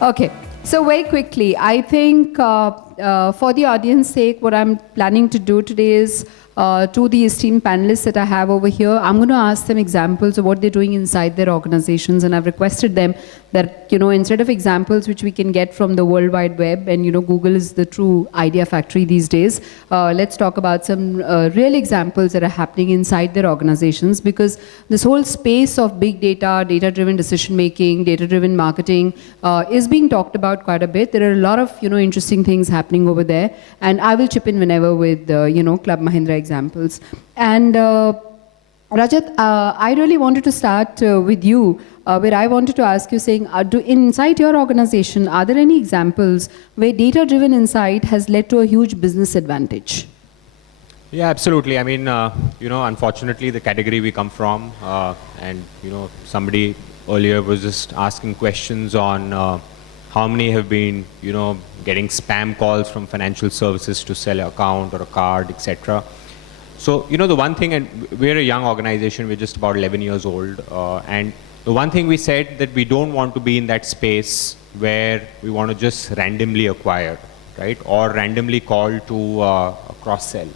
Okay, so very quickly, I think for the audience sake, what I'm planning to do today is to the esteemed panelists that I have over here, I'm going to ask them examples of what they're doing inside their organizations, and I've requested them that, instead of examples which we can get from the World Wide Web, and Google is the true idea factory these days, let's talk about some real examples that are happening inside their organizations, because this whole space of big data, data-driven decision-making, data-driven marketing is being talked about quite a bit. There are a lot of, interesting things happening over there, and I will chip in whenever with, Club Mahindra examples. And Rajat, I really wanted to start with you, where I wanted to ask you, saying, inside your organization, are there any examples where data-driven insight has led to a huge business advantage? Yeah, absolutely. I mean, unfortunately, the category we come from, and, somebody earlier was just asking questions on how many have been, getting spam calls from financial services to sell an account or a card, etc. So, the one thing, and we're a young organization, we're just about 11 years old, and the one thing we said that we don't want to be in that space where we want to just randomly acquire, right, or randomly call to cross-sell.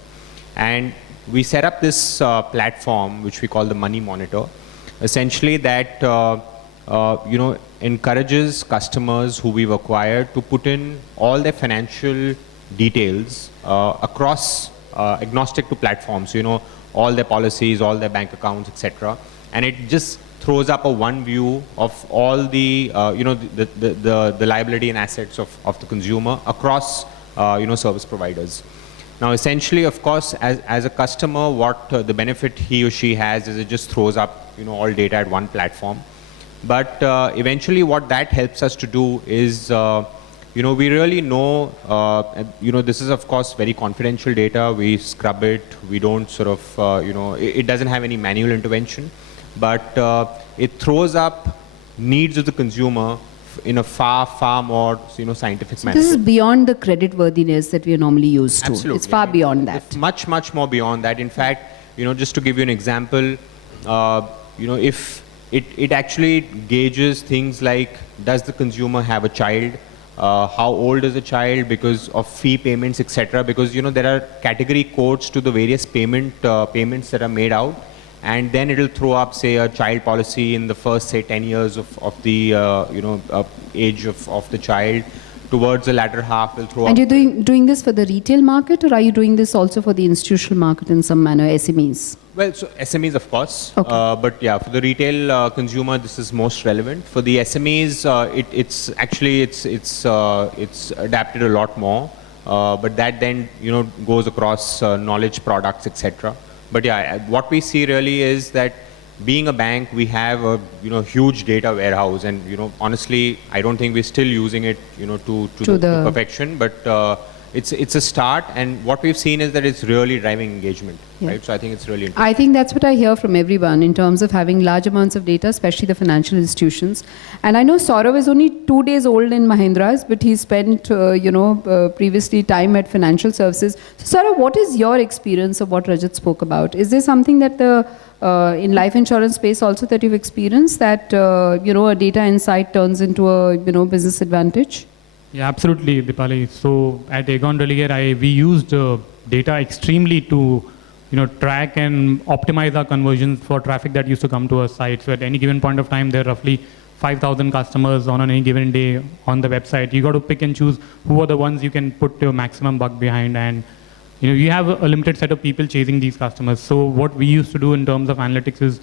And we set up this platform, which we call the Money Monitor, essentially that, encourages customers who we've acquired to put in all their financial details across, agnostic to platforms, all their policies, all their bank accounts, etc. And it just throws up a one view of all the, the liability and assets of the consumer across, service providers. Now, essentially, of course, as a customer, what the benefit he or she has is it just throws up, all data at one platform. But eventually, what that helps us to do is, we really know, this is, of course, very confidential data. We scrub it. We don't sort of, it doesn't have any manual intervention. But it throws up needs of the consumer in a far more, scientific manner. This is beyond the credit worthiness that we are normally used to. Absolutely. It's far beyond that. It's much more beyond that. In fact, just to give you an example, if it actually gauges things like, does the consumer have a child? How old is the child because of fee payments, etc. Because, there are category codes to the various payments that are made out. And then it'll throw up, say, a child policy in the first, say, 10 years of the, age of the child. Towards the latter half, will throw up. And you're doing this for the retail market, or are you doing this also for the institutional market in some manner, SMEs? Well, so SMEs, of course. Okay. But yeah, for the retail consumer, this is most relevant. For the SMEs, it's adapted a lot more. But that then, goes across knowledge products, etc. But yeah, what we see really is that being a bank, we have a huge data warehouse, and honestly, I don't think we're still using it to perfection. But it's a start, and what we've seen is that it's really driving engagement, right? So I think it's really interesting. I think that's what I hear from everyone in terms of having large amounts of data, especially the financial institutions. And I know Saurav is only 2 days old in Mahindra's, but he spent previously time at financial services. So Saurav, what is your experience of what Rajat spoke about? Is there something that in life insurance space also that you've experienced, that a data insight turns into a business advantage? Yeah, absolutely, Dipali. So at Aegon Religare, we used data extremely to track and optimize our conversions for traffic that used to come to our site. So at any given point of time, there are roughly 5,000 customers on any given day on the website. You got to pick and choose who are the ones you can put your maximum buck behind, and you have a limited set of people chasing these customers. So what we used to do in terms of analytics is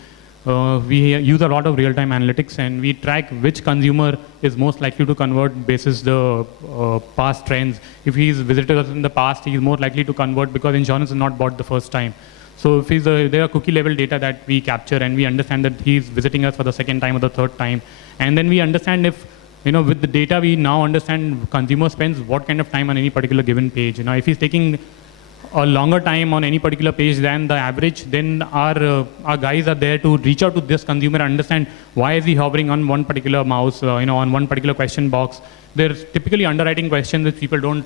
we use a lot of real-time analytics, and we track which consumer is most likely to convert basis the past trends. If he's visited us in the past, he's more likely to convert because insurance is not bought the first time. So if there are cookie level data that we capture, and we understand that he's visiting us for the second time or the third time. And then we understand if, with the data, we now understand consumer spends what kind of time on any particular given page. If he's taking a longer time on any particular page than the average, then our guys are there to reach out to this consumer and understand why is he hovering on one particular mouse, on one particular question box. There's typically underwriting questions that people don't,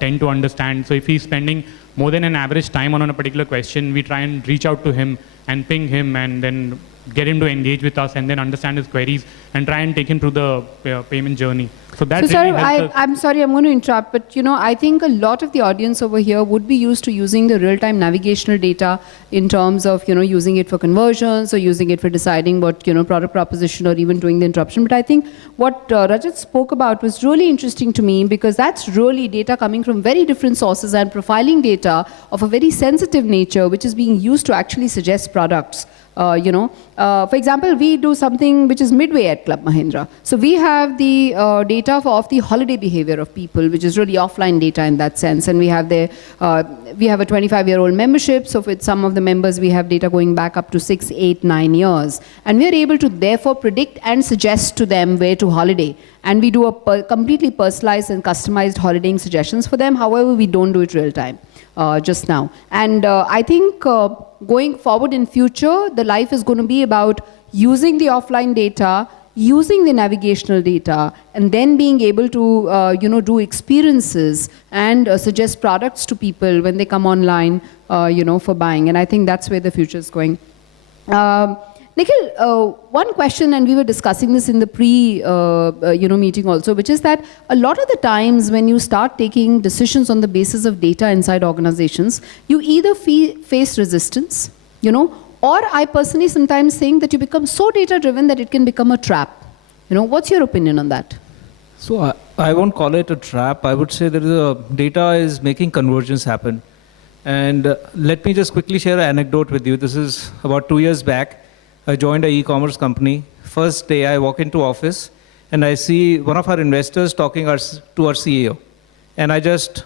tend to understand. So if he's spending more than an average time on a particular question, we try and reach out to him and ping him and then get him to engage with us and then understand his queries. and try and take him through the payment journey. So that So, really sir, helps us. I'm sorry, I'm going to interrupt, but I think a lot of the audience over here would be used to using the real-time navigational data in terms of, using it for conversions or using it for deciding what, product proposition or even doing the interruption. But I think what Rajat spoke about was really interesting to me because that's really data coming from very different sources and profiling data of a very sensitive nature, which is being used to actually suggest products. For example, we do something which is midway at Club Mahindra. So we have the data of the holiday behavior of people, which is really offline data in that sense. And we have we have a 25-year-old membership. So with some of the members, we have data going back up to 6, 8, 9 years. And we are able to therefore predict and suggest to them where to holiday. And we do a completely personalized and customized holidaying suggestions for them. However, we don't do it real time. Just now. And I think going forward in future, the life is going to be about using the offline data, using the navigational data, and then being able to, do experiences and suggest products to people when they come online, for buying. And I think that's where the future is going. Nikhil, one question, and we were discussing this in the meeting also, which is that a lot of the times when you start taking decisions on the basis of data inside organizations, you either face resistance, or I personally sometimes think that you become so data-driven that it can become a trap. What's your opinion on that? So I won't call it a trap. I would say that data is making convergence happen. And let me just quickly share an anecdote with you. This is about 2 years back. I joined an e-commerce company. First day, I walk into office, and I see one of our investors talking to our CEO. And I just,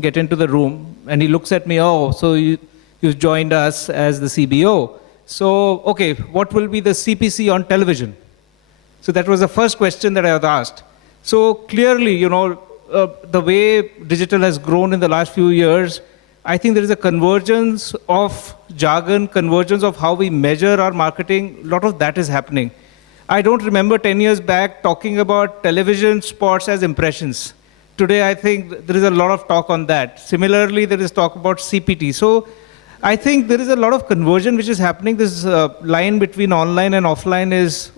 get into the room, and he looks at me, oh, so you've joined us as the CBO. So, okay, what will be the CPC on television? So that was the first question that I was asked. So clearly, the way digital has grown in the last few years, I think there is a convergence of jargon, convergence of how we measure our marketing. A lot of that is happening. I don't remember 10 years back talking about television spots as impressions. Today, I think there is a lot of talk on that. Similarly, there is talk about CPT. So I think there is a lot of conversion which is happening. This line between online and offline is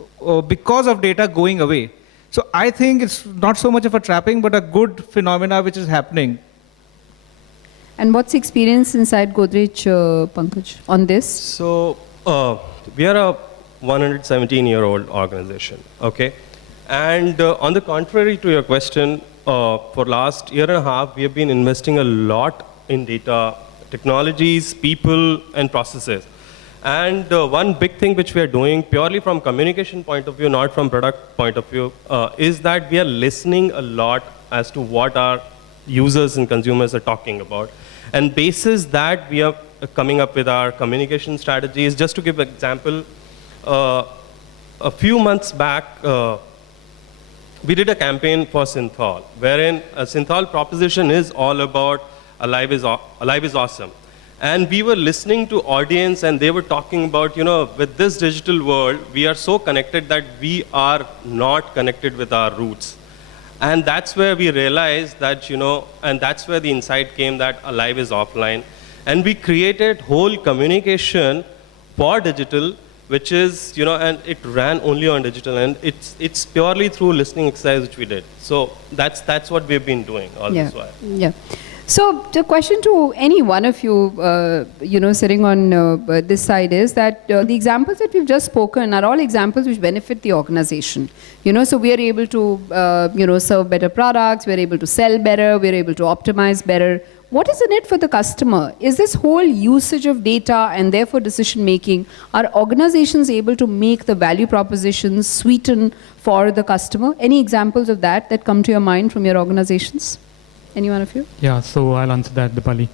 because of data going away. So I think it's not so much of a trapping, but a good phenomena which is happening. And what's the experience inside Godrej, Pankaj, on this? So we are a 117-year-old organization, okay? And on the contrary to your question, for last year and a half, we have been investing a lot in data, technologies, people, and processes. And one big thing which we are doing purely from communication point of view, not from product point of view, is that we are listening a lot as to what our users and consumers are talking about. And basis that we are coming up with our communication strategies. Just to give an example, a few months back, we did a campaign for Synthol, wherein a Synthol proposition is all about Alive is awesome. And we were listening to audience and they were talking about, with this digital world, we are so connected that we are not connected with our roots. And that's where we realized that, and that's where the insight came that Alive is offline. And we created whole communication for digital, which is, and it ran only on digital. And it's purely through listening exercise which we did. So that's what we've been doing all this while. Yeah. So the question to any one of you, sitting on this side is that the examples that we've just spoken are all examples which benefit the organization. So we are able to, serve better products, we're able to sell better, we're able to optimize better. What is in it for the customer? Is this whole usage of data and therefore decision making, are organizations able to make the value propositions sweeten for the customer? Any examples of that come to your mind from your organizations? Any one of you? Yeah, so I'll answer that, Dipali.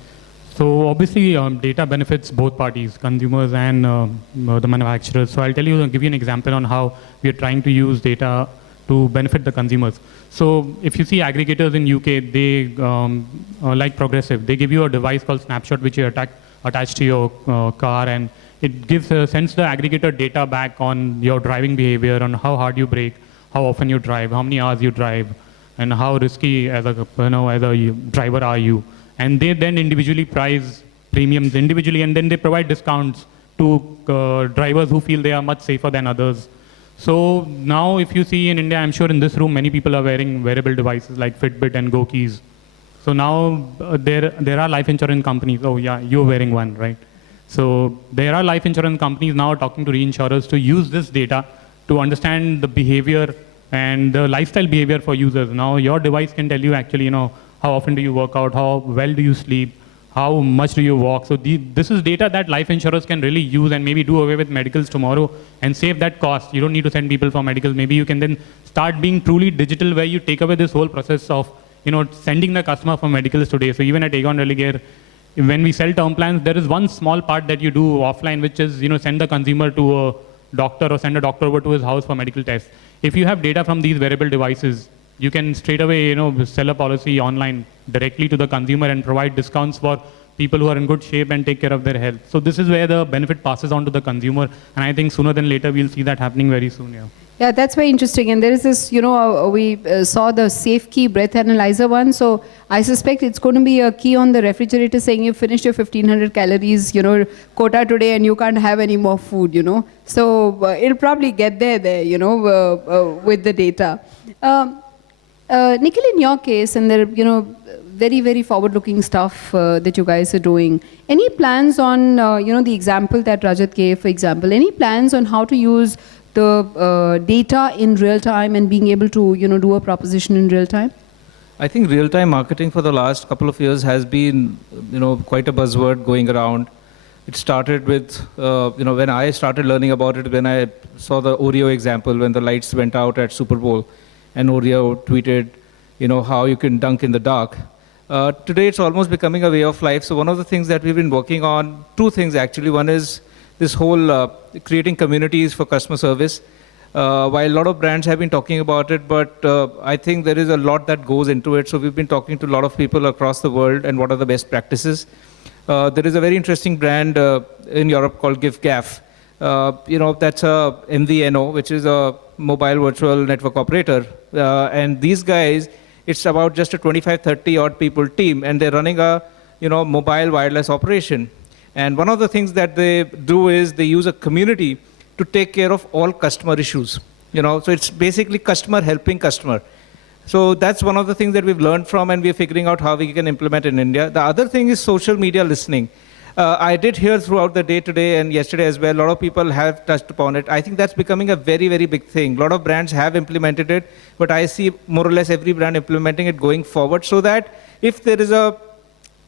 So obviously, data benefits both parties, consumers and the manufacturers. So I'll give you an example on how we are trying to use data to benefit the consumers. So if you see aggregators in UK, they like Progressive. They give you a device called Snapshot, which you attach to your car, and it sends the aggregator data back on your driving behavior, on how hard you brake, how often you drive, how many hours you drive, and how risky as a driver are you. And they then individually price premiums individually, and then they provide discounts to drivers who feel they are much safer than others. So now if you see in India, I'm sure in this room, many people are wearing wearable devices like Fitbit and Go Keys. So now there are life insurance companies. Oh yeah, you're wearing one, right? So there are life insurance companies now talking to reinsurers to use this data to understand the behavior and the lifestyle behavior for users. Now your device can tell you actually, how often do you work out, how well do you sleep, how much do you walk. So this is data that life insurers can really use and maybe do away with medicals tomorrow and save that cost. You don't need to send people for medicals. Maybe you can then start being truly digital where you take away this whole process of sending the customer for medicals today. So even at Aegon Religare, when we sell term plans, there is one small part that you do offline, which is send the consumer to a doctor or send a doctor over to his house for medical tests. If you have data from these wearable devices, you can straight away sell a policy online directly to the consumer and provide discounts for people who are in good shape and take care of their health. So this is where the benefit passes on to the consumer, and I think sooner than later we'll see that happening very soon. Yeah. Yeah, that's very interesting. And there is this, we saw the safe key breath analyzer one. So I suspect it's going to be a key on the refrigerator saying you finished your 1500 calories, quota today and you can't have any more food, So it'll probably get there, with the data. Nikhil, in your case, and there, very, very forward-looking stuff that you guys are doing. Any plans on, the example that Rajat gave, for example, any plans on how to use the data in real time and being able to, do a proposition in real time? I think real-time marketing for the last couple of years has been, quite a buzzword going around. It started with, when I started learning about it, when I saw the Oreo example, when the lights went out at Super Bowl, and Oreo tweeted, how you can dunk in the dark. Today, it's almost becoming a way of life. So one of the things that we've been working on, two things actually. One is this whole creating communities for customer service. While a lot of brands have been talking about it, but I think there is a lot that goes into it. So we've been talking to a lot of people across the world and what are the best practices. There is a very interesting brand in Europe called GiveGaff. That's a MVNO, which is a mobile virtual network operator. And these guys, it's about just a 25, 30 odd people team, and they're running a mobile wireless operation. And one of the things that they do is they use a community to take care of all customer issues. So it's basically customer helping customer. So that's one of the things that we've learned from, and we're figuring out how we can implement in India. The other thing is social media listening. I did hear throughout the day today and yesterday as well, a lot of people have touched upon it. I think that's becoming a very, very big thing. A lot of brands have implemented it, but I see more or less every brand implementing it going forward, so that if there is a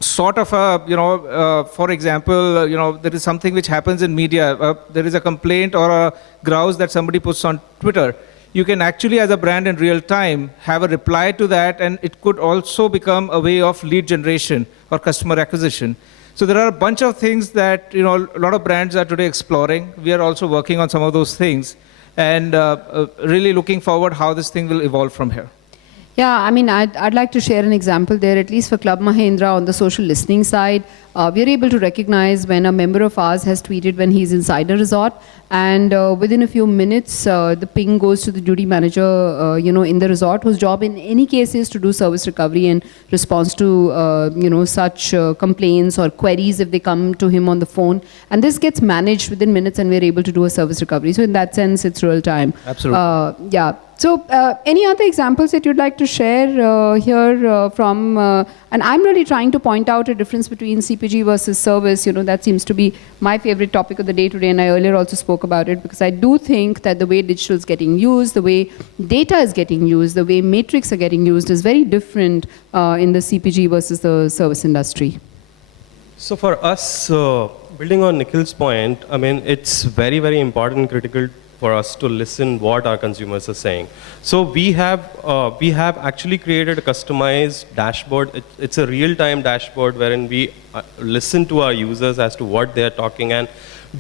sort of a, for example, there is something which happens in media, there is a complaint or a grouse that somebody puts on Twitter, you can actually, as a brand in real time, have a reply to that, and it could also become a way of lead generation or customer acquisition. So there are a bunch of things that a lot of brands are today exploring. We are also working on some of those things, and really looking forward how this thing will evolve from here. Yeah, I mean, I'd like to share an example there, at least for Club Mahindra on the social listening side. We're able to recognize when a member of ours has tweeted when he's inside a resort, and within a few minutes, the ping goes to the duty manager, in the resort, whose job in any case is to do service recovery and response to, such complaints or queries if they come to him on the phone. And this gets managed within minutes, and we're able to do a service recovery. So in that sense, it's real time. Absolutely. Yeah. So any other examples that you'd like to share here from, and I'm really trying to point out a difference between CPG versus service. That seems to be my favorite topic of the day today, and I earlier also spoke about it, because I do think that the way digital is getting used, the way data is getting used, the way metrics are getting used is very different in the CPG versus the service industry. So for us, building on Nikhil's point, I mean, it's very, very important and critical for us to listen what our consumers are saying. So we have actually created a customized dashboard. It's a real-time dashboard wherein we listen to our users as to what they're talking and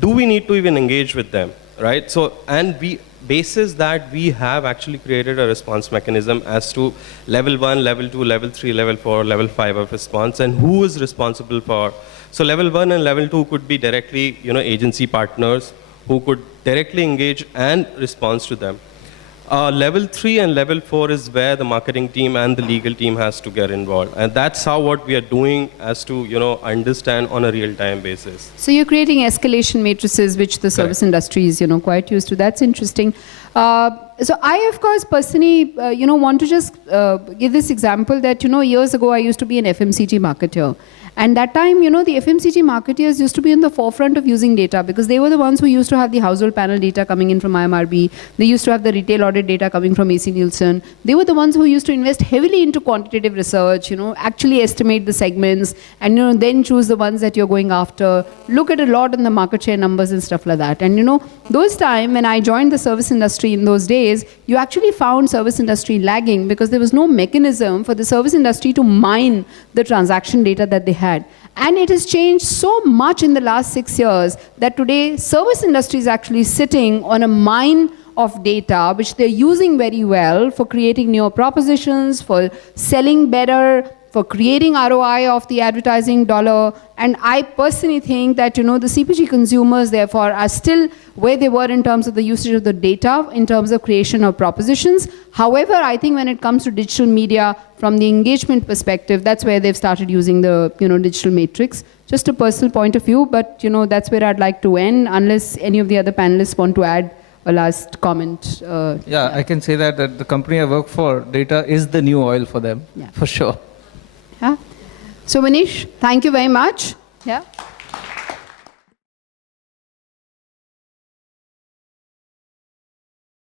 do we need to even engage with them, right? So, and we basis that we have actually created a response mechanism as to level 1, level 2, level 3, level 4, level 5 of response, and who is responsible for. So level 1 and level 2 could be directly, agency partners who could directly engage and respond to them. Level 3 and level 4 is where the marketing team and the legal team has to get involved. And that's how what we are doing as to, understand on a real-time basis. So you're creating escalation matrices, which the service industry is, quite used to. That's interesting. So I, of course, personally, want to just give this example that, years ago I used to be an FMCG marketer. And that time, the FMCG marketeers used to be in the forefront of using data because they were the ones who used to have the household panel data coming in from IMRB. They used to have the retail audit data coming from AC Nielsen. They were the ones who used to invest heavily into quantitative research, actually estimate the segments and, then choose the ones that you're going after, look at a lot in the market share numbers and stuff like that. And, those time when I joined the service industry in those days, you actually found service industry lagging because there was no mechanism for the service industry to mine the transaction data that they had. And it has changed so much in the last 6 years that today service industry is actually sitting on a mine of data which they're using very well for creating newer propositions, for selling better, for creating ROI of the advertising dollar. And I personally think that, the CPG consumers, therefore, are still where they were in terms of the usage of the data, in terms of creation of propositions. However, I think when it comes to digital media, from the engagement perspective, that's where they've started using the, digital matrix. Just a personal point of view, but, that's where I'd like to end, unless any of the other panelists want to add a last comment. Yeah, I can say that the company I work for, data is the new oil for them, for sure. Yeah. So Manish, thank you very much. Yeah.